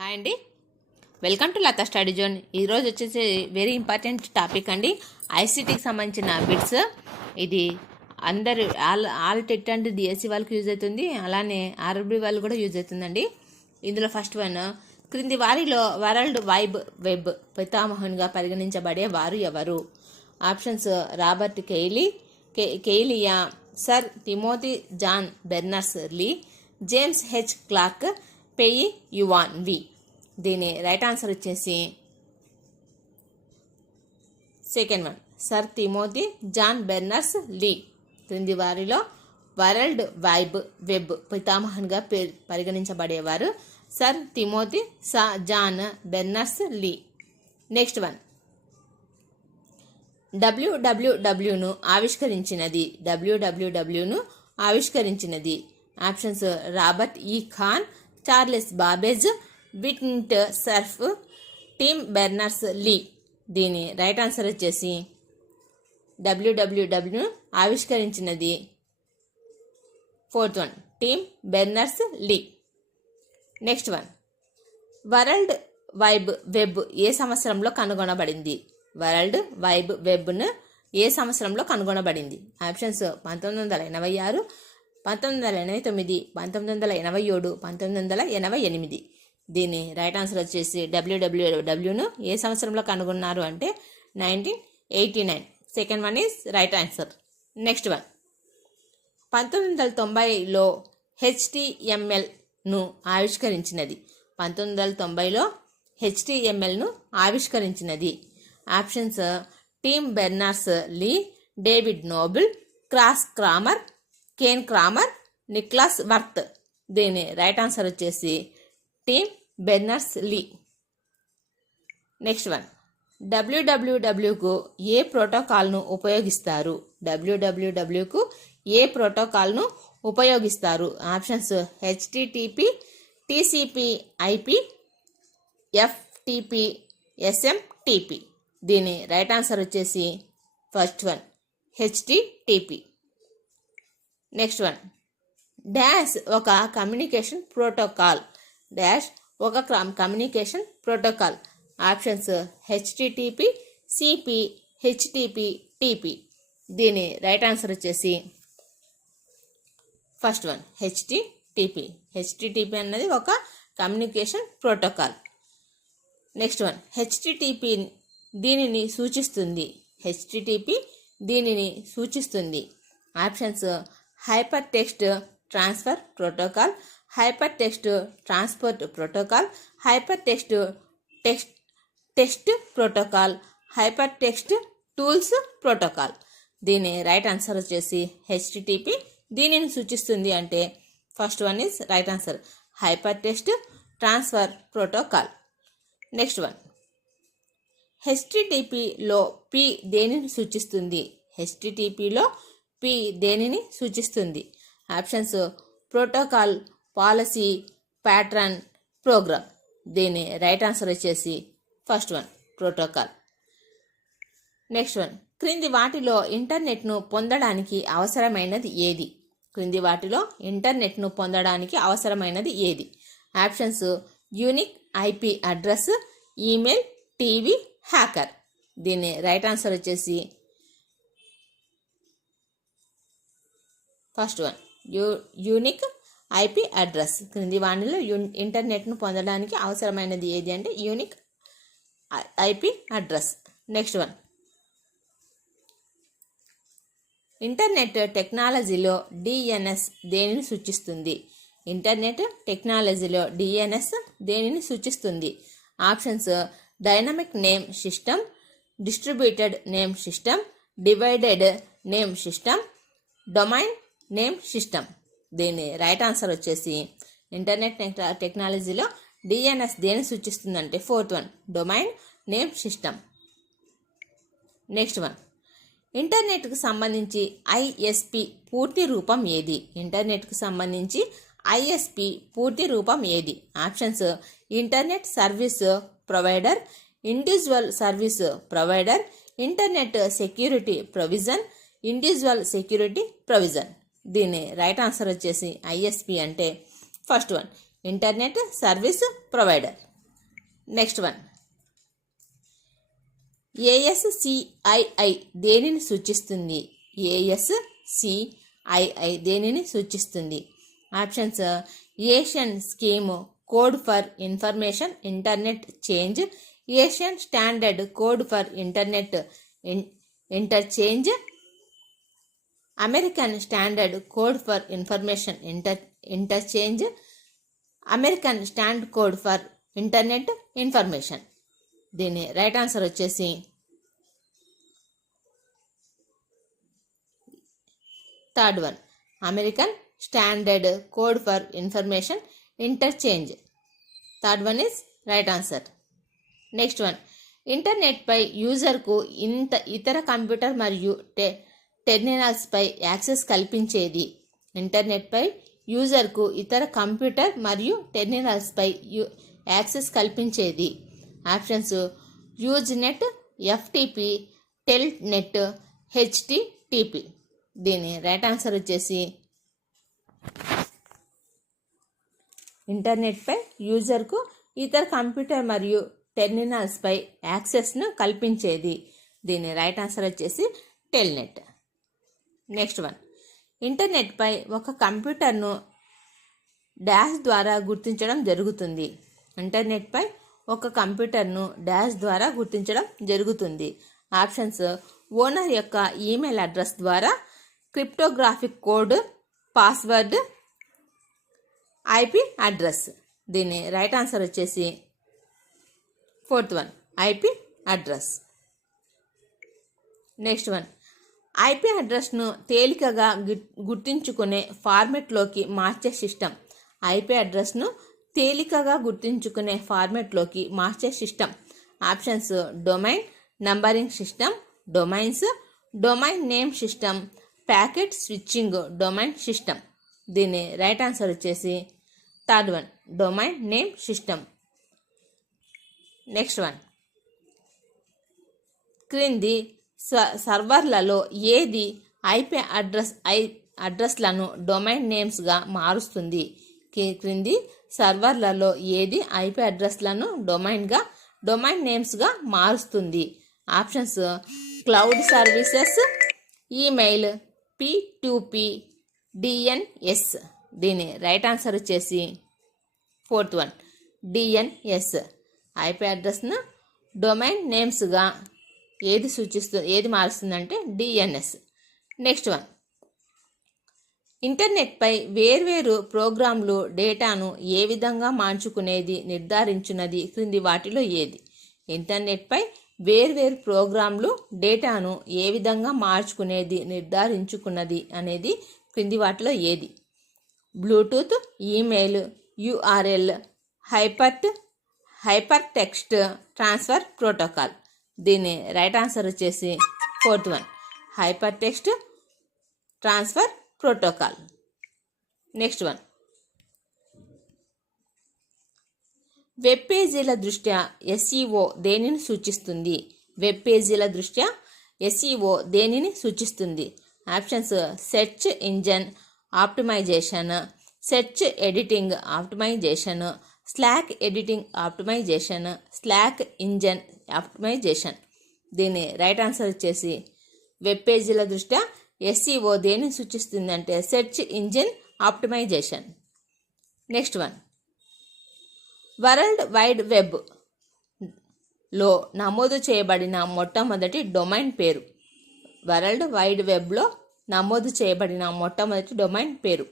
Hi అండి, welcome to Latha study zone. ఈరోజు వచ్చేసి వెరీ ఇంపార్టెంట్ టాపిక్ అండి, ఐసీటీకి సంబంధించిన బిట్స్. ఇది అందరు ఆల్ టెట్ అండ్ డిఎస్సి వాళ్ళకి యూజ్ అవుతుంది, అలానే ఆర్ఆర్బీ వాళ్ళు కూడా యూజ్ అవుతుందండి. ఇందులో ఫస్ట్ వన్, క్రింది వారిలో వరల్డ్ వైడ్ వెబ్ పితామహునిగా పరిగణించబడే వారు ఎవరు? Options: Robert Cailliau, sir Timothy John Berners Lee, James H Clark, Pei Yuan Wei. దీని రైట్ ఆన్సర్ వచ్చేసి second one, sir Timothy John Berners Lee. క్రింది వారిలో వరల్డ్ వైడ్ వెబ్ పితామహునిగా పరిగణించబడేవారు sir Timothy John Berners Lee. Next one, డబ్ల్యూడబ్ల్యూడబ్ల్యూను ఆవిష్కరించినది. Options: Robert E Kahn, Charles Babbage, Vint Cerf, Tim Berners Lee. దీని right answer వచ్చేసి W W W ఆవిష్కరించినది fourth one, Tim Berners Lee. Next one, world wide web ఏ సంవత్సరంలో కనుగొనబడింది? World wide వెబ్ను ఏ సంవత్సరంలో కనుగొనబడింది? Options: 1986, 1989, 1987, 1988. దీని రైట్ ఆన్సర్ వచ్చేసి డబ్ల్యూడబ్ల్యూడబ్ల్యూను ఏ సంవత్సరంలో కనుగొన్నారు అంటే 1989. Second one is right answer. Next one, 1990లో HTMLను ఆవిష్కరించినది. 1990లో HTMLను ఆవిష్కరించినది. Options: Tim Berners Lee, David Noble, Cross Kramer, Kane Kramer, Niklaus Wirth. దీని రైట్ ఆన్సర్ వచ్చేసి Tim Berners Lee. Next one, డబ్ల్యూడబ్ల్యూడబ్ల్యూకు ఏ ప్రోటోకాల్ను ఉపయోగిస్తారు? డబ్ల్యూడబ్ల్యూడబ్ల్యూకు ఏ ప్రోటోకాల్ను ఉపయోగిస్తారు? Options: HTTP, TCP IP, FTP, SMTP. దీని రైట్ ఆన్సర్ వచ్చేసి first one, HTTP. Next one, dash ఒక కమ్యూనికేషన్ ప్రోటోకాల్. డాష్ ఒక communication protocol. Options: HTTP, CP, HTTP, TP. దీని రైట్ ఆన్సర్ వచ్చేసి ఫస్ట్ వన్, HTTP. HTTP అన్నది ఒక communication protocol. Next one, HTTP దీనిని సూచిస్తుంది. HTTP దీనిని సూచిస్తుంది. Options: hyper text transfer protocol, hyper text transport protocol, hyper text text protocol, hyper text tools protocol. దీని right answer వచ్చేసి HTTP దీనిని సూచిస్తుంది అంటే first one is right answer, hyper text transfer protocol. Next one, HTTPలో P దేనిని సూచిస్తుంది? HTTPలో P దేనిని సూచిస్తుంది? Options: protocol, policy, pattern, program. దీని రైట్ ఆన్సర్ వచ్చేసి first one, protocol. Next one, క్రింది వాటిలో ఇంటర్నెట్ను పొందడానికి అవసరమైనది ఏది? క్రింది వాటిలో ఇంటర్నెట్ను పొందడానికి అవసరమైనది ఏది? Options: unique IP address, email, TV, hacker. దీని రైట్ ఆన్సర్ వచ్చేసి first one, unique IP address. క్రింది వాటిలో ఇంటర్నెట్ను పొందడానికి అవసరమైనది ఏది అంటే unique IP address. Next one, internet టెక్నాలజీలో DNS దేనిని సూచిస్తుంది? ఇంటర్నెట్ టెక్నాలజీలో DNS దేనిని సూచిస్తుంది? Options: dynamic name system, distributed name system, divided name system, domain name system. దీని రైట్ ఆన్సర్ వచ్చేసి ఇంటర్నెట్ టెక్నాలజీలో DNS దేని సూచిస్తుందంటే fourth one, domain name system. Next one, ఇంటర్నెట్కు సంబంధించి ISP పూర్తి రూపం ఏది? ఇంటర్నెట్కు సంబంధించి ISP పూర్తి రూపం ఏది? Options: internet service provider, individual service provider, internet security provision, individual security provision. దీని రైట్ ఆన్సర్ వచ్చేసి ISP అంటే first one, internet service provider. Next one, ASCII దేనిని సూచిస్తుంది? ASCII దేనిని సూచిస్తుంది? Options: Asian scheme code for information internet change, Asian standard code for internet interchange, American standard code for information interchange, American standard code for internet information. దీని right answer వచ్చేసి third one, American standard code for information interchange. Third one is right answer. Next one, ఇంటర్నెట్పై యూజర్కు ఇతర computer మరియు టెర్మినల్స్పై access కల్పించేది. ఇంటర్నెట్పై యూజర్కు ఇతర computer మరియు టెర్మినల్స్పై యాక్సెస్ కల్పించేది. Options: Usenet, FTP, Telnet, HTTP. దీని రైట్ ఆన్సర్ వచ్చేసి ఇంటర్నెట్పై యూజర్కు ఇతర కంప్యూటర్ మరియు టెర్మినల్స్పై యాక్సెస్ను కల్పించేది. దీని రైట్ ఆన్సర్ వచ్చేసి టెల్నెట్. నెక్స్ట్ వన్, ఇంటర్నెట్పై ఒక కంప్యూటర్ను డాష్ ద్వారా గుర్తించడం జరుగుతుంది. ఇంటర్నెట్పై ఒక కంప్యూటర్ను డాష్ ద్వారా గుర్తించడం జరుగుతుంది. ఆప్షన్స్: ఓనర్ యొక్క ఈమెయిల్ అడ్రస్ ద్వారా, cryptographic code, password, IP address. దీని రైట్ ఆన్సర్ వచ్చేసి fourth one, IP address. Next one, IP అడ్రస్ను తేలికగా గుర్తించుకునే ఫార్మెట్లోకి మార్చే సిస్టమ్. IP అడ్రస్ను తేలికగా గుర్తించుకునే ఫార్మెట్లోకి మార్చే system. Options: domain numbering system, domains, domain name system, packet switching domain system. దీని right answer వచ్చేసి third one, domain name system. Next one, క్రింది సర్వర్లలో ఏది IP అడ్రస్లను domain నేమ్స్గా మారుస్తుంది? క్రింది సర్వర్లలో ఏది IP అడ్రస్లను డొమైన్ నేమ్స్గా మారుస్తుంది? Options: cloud services, email, P2P, DNS. దీని రైట్ ఆన్సర్ వచ్చేసి ఫోర్త్ వన్, DNS. IP అడ్రస్ను డొమైన్ నేమ్స్గా ఏది మారుస్తుందంటే DNS. నెక్స్ట్ వన్, ఇంటర్నెట్పై వేర్వేరు ప్రోగ్రాంలు డేటాను ఏ విధంగా మార్చుకునేది నిర్ధారించున్నది క్రింది వాటిలో ఏది? ఇంటర్నెట్పై వేర్వేరు ప్రోగ్రాంలు డేటాను ఏ విధంగా మార్చుకునేది నిర్ధారించుకున్నది అనేది క్రింది వాటిలో ఏది? Bluetooth, email, URL, hyper text transfer protocol. దీని రైట్ ఆన్సర్ వచ్చేసి fourth one, hyper text transfer protocol. Next one, web పేజీల దృష్ట్యా SEO దేనిని సూచిస్తుంది? వెబ్ పేజీల దృష్ట్యా SEO దేనిని సూచిస్తుంది? Options: search engine optimisation, search editing optimisation, slack editing optimisation, slack engine optimisation. దీని రైట్ ఆన్సర్ వచ్చేసి వెబ్ పేజీల దృష్ట్యా SEO దేనిని సూచిస్తుంది అంటే search engine optimisation. Next one, world wide వెబ్లో నమోదు చేయబడిన మొట్టమొదటి డొమైన్ పేరు. వరల్డ్ వైడ్ వెబ్లో నమోదు చేయబడిన మొట్టమొదటి డొమైన్ పేరు.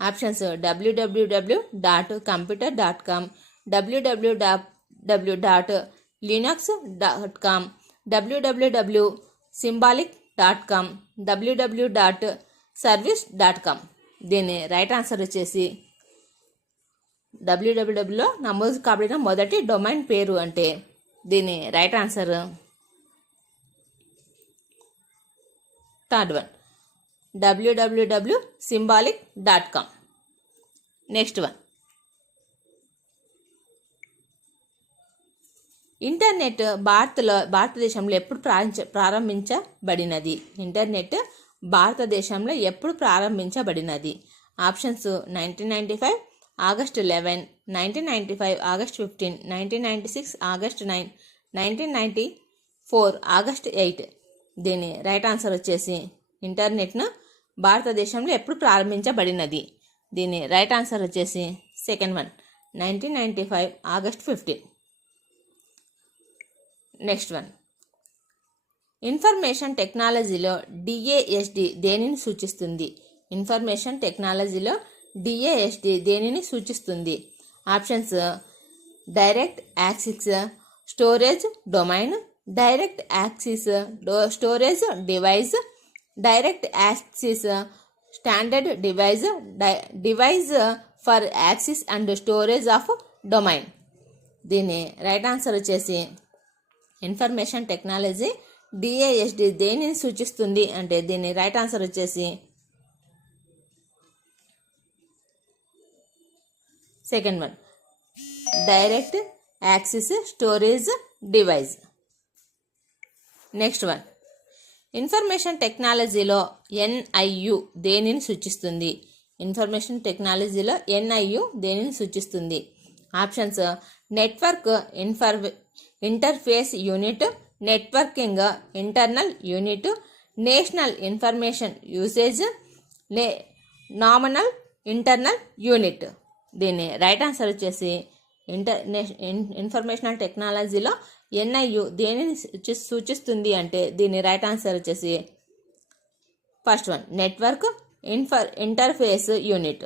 Options: www.computer.com, www.linux.com, www.symbolic.com, www.service.com. దీని రైట్ ఆన్సర్ వచ్చేసి www నమోదు కాబడిన మొదటి డొమైన్ పేరు అంటే దీని right answer third one, www.symbolic.com. Next one, internet భారతదేశంలో ఎప్పుడు ప్రారంభించబడినది? ఇంటర్నెట్ భారతదేశంలో ఎప్పుడు ప్రారంభించబడినది? Options: 1995, August 11, 1995 August 15, 1996 August 9, 1994 August 8. దీని రైట్ ఆన్సర్ వచ్చేసి ఇంటర్నెట్ను భారతదేశంలో ఎప్పుడు ప్రారంభించబడినది. దీని రైట్ ఆన్సర్ వచ్చేసి second one 1995 August 15. Next one, information టెక్నాలజీలో డిఏఎస్డి దేనిని సూచిస్తుంది? ఇన్ఫర్మేషన్ టెక్నాలజీలో డిఏఎస్డి దేనిని సూచిస్తుంది? Options direct access storage domain, direct access storage device, direct access standard device for access and storage of domain. దీని రైట్ ఆన్సర్ వచ్చేసి ఇన్ఫర్మేషన్ టెక్నాలజీ డిఏఎస్డి దేనిని సూచిస్తుంది అంటే దీని రైట్ ఆన్సర్ వచ్చేసి second one direct access storage device. Next one, information టెక్నాలజీలో NIU దేనిని సూచిస్తుంది? ఇన్ఫర్మేషన్ టెక్నాలజీలో ఎన్ఐయు దేనిని సూచిస్తుంది? Options network interface unit, networking internal unit, national information usage, nominal internal unit. దీని రైట్ ఆన్సర్ వచ్చేసి ఇన్ఫర్మేషనల్ టెక్నాలజీలో ఎన్ఐయు దేనిని సూచిస్తుంది అంటే దీని రైట్ ఆన్సర్ వచ్చేసి first one network interface unit.